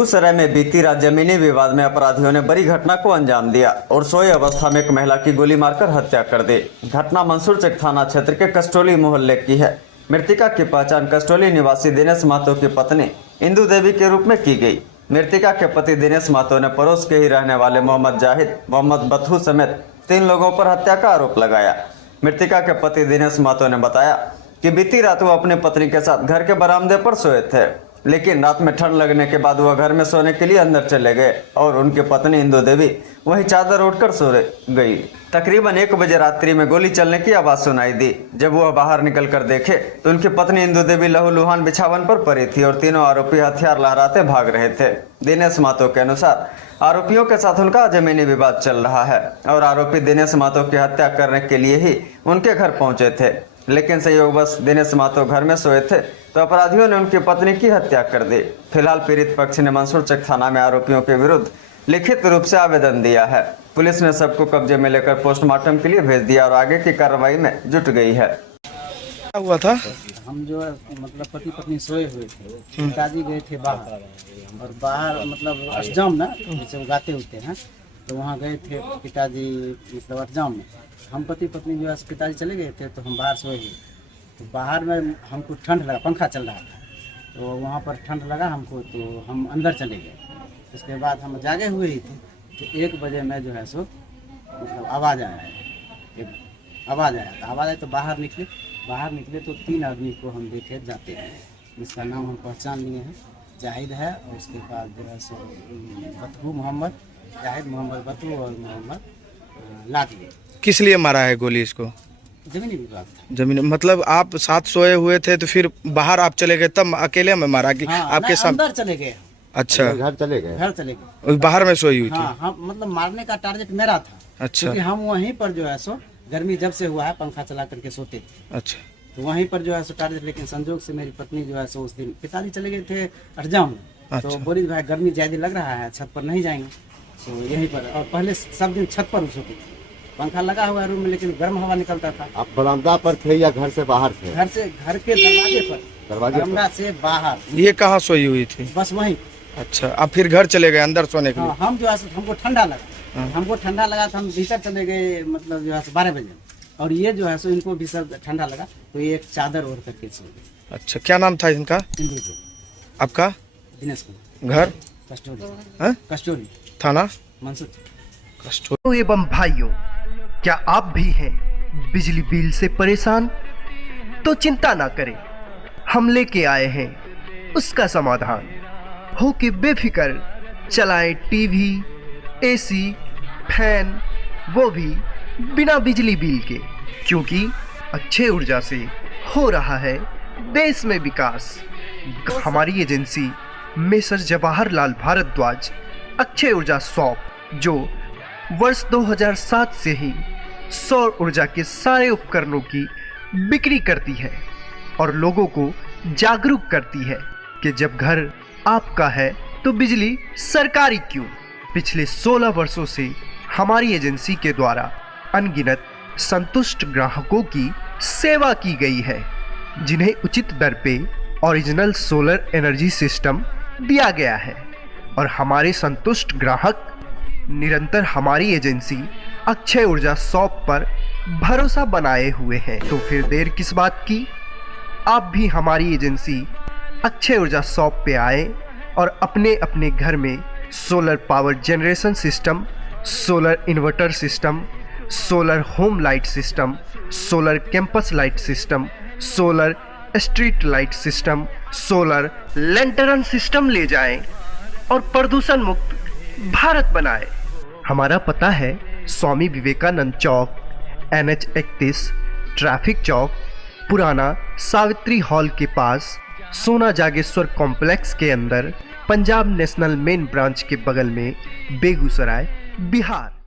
बेगूसराय में बीती रात जमीनी विवाद में अपराधियों ने बड़ी घटना को अंजाम दिया और सोई अवस्था में एक महिला की गोली मारकर हत्या कर दी। घटना मंसूरचक थाना क्षेत्र के कस्टोली मोहल्ले की है। मृतका की पहचान कस्टोली निवासी दिनेश महतो की पत्नी इंदु देवी के रूप में की गई। मृतका के पति दिनेश महतो ने पड़ोस के ही रहने वाले मोहम्मद जाहिद, मोहम्मद बथू समेत 3 लोगों पर हत्या का आरोप लगाया। मृतका के पति दिनेश महतो ने बताया कि बीती रात वो अपनी पत्नी के साथ घर के बरामदे पर सोए थे, लेकिन रात में ठंड लगने के बाद वह घर में सोने के लिए अंदर चले गए और उनकी पत्नी इंदु देवी वहीं चादर ओढ़कर सो गई। तकरीबन 1 बजे रात्रि में गोली चलने की आवाज सुनाई दी। जब वह बाहर निकलकर देखे तो उनकी पत्नी इंदु देवी लहूलुहान बिछावन पर पड़ी थी और तीनों आरोपी हथियार लहराते भाग रहे थे। दिनेश महतो के अनुसार आरोपियों के साथ उनका जमीनी विवाद चल रहा है और आरोपी दिनेश महतो की हत्या करने के लिए ही उनके घर पहुंचे थे, लेकिन संयोगवश दिनेश महतो घर में सोए थे तो अपराधियों ने उनकी पत्नी की हत्या कर दी। फिलहाल पीड़ित पक्ष ने मंसूरचक थाना में आरोपियों के विरुद्ध लिखित रूप से आवेदन दिया है। पुलिस ने सबको कब्जे में लेकर पोस्टमार्टम के लिए भेज दिया और आगे की कार्रवाई में जुट गई है। क्या हुआ था? हम जो है मतलब पति पत्नी सोए हुए थे, पिताजी गए थे बाहर और बाहर मतलब अष्टजाम ना जैसे उगाते होते हैं तो वहाँ गए थे पिताजी मतलब अष्टजाम में। हम पति पत्नी जो है पिताजी चले गए थे तो हम बाहर सोए हुए। तो बाहर में हमको ठंड लगा, पंखा चल रहा था तो वहाँ पर ठंड लगा हमको, तो हम अंदर चले गए। उसके बाद हम जागे हुए ही थे तो 1 बजे में जो है सो मतलब आवाज़ आया है, आवाज़ आया तो आवाज़ आया तो बाहर निकले तो 3 आदमी को हम देखे जाते हैं, जिसका नाम हम पहचान लिए हैं, जाहिद है और उसके बाद जो है सो बतू मोहम्मद, जाहिद मोहम्मद बतू और मोहम्मद लादी। किस लिए मारा है गोली इसको? जमीनी विवाद था। जमीन मतलब आप साथ सोए हुए थे तो फिर बाहर आप चले गए तब अकेले में मारा कि हाँ, आपके साथ? अंदर चले गए। अच्छा, घर चले गए। बाहर में सोई हुई थी? हाँ, हम मतलब मारने का टारगेट मेरा था। अच्छा, क्योंकि हम वहीं पर जो है सो गर्मी जब से हुआ है पंखा चला करके सोते थे। अच्छा, तो वहीं पर जो है सो टारगेट, लेकिन संजोग से मेरी पत्नी जो है सो उस दिन पिताजी चले गए थे अष्टजाम में। अच्छा। तो बोली भाई गर्मी ज्यादा लग रहा है, छत पर नहीं जाएंगे, तो यहीं पर। और पहले सब दिन छत पर सोते थे, पंखा लगा हुआ है रूम में लेकिन गर्म हवा निकलता था। आप बरामदा पर थे या घर से बाहर थे? घर के दरवाजे पर से बाहर। ये कहाँ सोई हुई थी? बस वहीं। अच्छा, आप फिर घर चले गए अंदर सोने के लिए? हाँ, हम जो है हमको ठंडा लगा तो हम भीतर चले गए मतलब जो है 12 बजे, और ये जो है सो इनको भी सब ठंडा लगा तो ये एक चादर ओढ़ करके सो गए। अच्छा, क्या नाम था इनका? आपका? दिनेश कुमार। घर? कस्टोरी थाना मंसूर। कस्टोरी। एवं भाइयों, क्या आप भी हैं बिजली बिल से परेशान? तो चिंता ना करें, हम लेके आए हैं उसका समाधान। हो के बेफिक्र चलाएं टीवी, एसी, फैन, वो भी बिना बिजली बिल के, क्योंकि अक्षय ऊर्जा से हो रहा है देश में विकास। हमारी एजेंसी मेसर जवाहरलाल भारद्वाज अक्षय ऊर्जा शॉप, जो वर्ष 2007 से ही सौर ऊर्जा के सारे उपकरणों की बिक्री करती है और लोगों को जागरूक करती है कि जब घर आपका है तो बिजली सरकारी क्यों। पिछले 16 वर्षों से हमारी एजेंसी के द्वारा अनगिनत संतुष्ट ग्राहकों की सेवा की गई है, जिन्हें उचित दर पे ओरिजिनल सोलर एनर्जी सिस्टम दिया गया है। और हमारे संतुष्ट ग्राहक निरंतर हमारी एजेंसी अक्षय ऊर्जा शॉप पर भरोसा बनाए हुए हैं। तो फिर देर किस बात की, आप भी हमारी एजेंसी अक्षय ऊर्जा शॉप पे आए और अपने अपने घर में solar power generation system, solar inverter system, solar home light system, solar campus light system, solar street light system, solar lantern system ले जाएं और प्रदूषण मुक्त भारत बनाएं। हमारा पता है स्वामी विवेकानंद चौक, NH 31, ट्रैफिक चौक, पुराना सावित्री हॉल के पास, सोना जागेश्वर कॉम्प्लेक्स के अंदर, पंजाब नेशनल मेन ब्रांच के बगल में, बेगूसराय, बिहार।